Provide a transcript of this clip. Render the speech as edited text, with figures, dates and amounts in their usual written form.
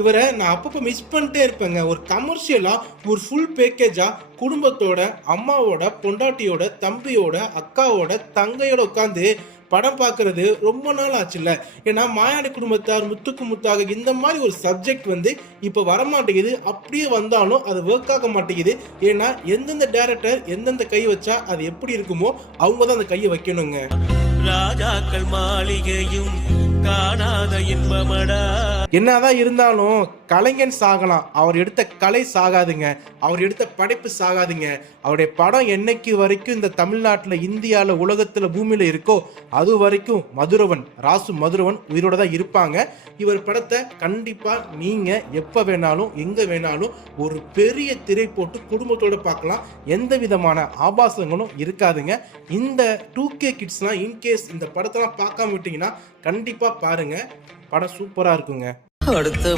இவரை நான் அப்பப்போ மிஸ் பண்ணிட்டே இருப்பேங்க. ஒரு கமர்ஷியலா ஒரு ஃபுல் பேக்கேஜா குடும்பத்தோட, அம்மாவோட, பொண்டாட்டியோட, தம்பியோட, அக்காவோட, தங்கையோட உட்காந்து படம் பார்க்கறது ரொம்ப நாள் ஆச்சுல்ல. ஏன்னா மாயாண்டி குடும்பத்தார், முத்துக்கு முத்தாக இந்த மாதிரி ஒரு சப்ஜெக்ட் இப்போ வரமாட்டேங்குது. அப்படியே வந்தாலும் அது ஒர்க் ஆக மாட்டேங்குது. ஏன்னா எந்தெந்த டைரக்டர் எந்தெந்த கை வச்சா அது எப்படி இருக்குமோ அவங்க தான் அந்த கையை வைக்கணுங்க. ராஜாக்கள் மாளிகையும் காணாத இன்பமடா. என்னதான் இருந்தாலும் கலைஞன் சாகலாம், அவர் எடுத்த கலை சாகாதுங்க, அவர் எடுத்த படைப்பு சாகாதுங்க. அவருடைய படம் என்னைக்கு வரைக்கும் இந்த தமிழ்நாட்டில், இந்தியாவில், உலகத்தில், பூமியில் இருக்கோ அது வரைக்கும் மதுரவன், ராசு மதுரவன் உயிரோட தான் இருப்பாங்க. இவர் படத்தை கண்டிப்பாக நீங்கள் எப்போ வேணாலும் எங்கே வேணாலும் ஒரு பெரிய திரை போட்டு குடும்பத்தோடு பார்க்கலாம். எந்த விதமான ஆபாசங்களும் இருக்காதுங்க. இந்த 2K கிட்ஸ்லாம் இன்கேஸ் இந்த படத்தெல்லாம் பார்க்காம விட்டீங்கன்னா கண்டிப்பாக பாருங்கள், படம் சூப்பராக இருக்குங்க. அடுத்த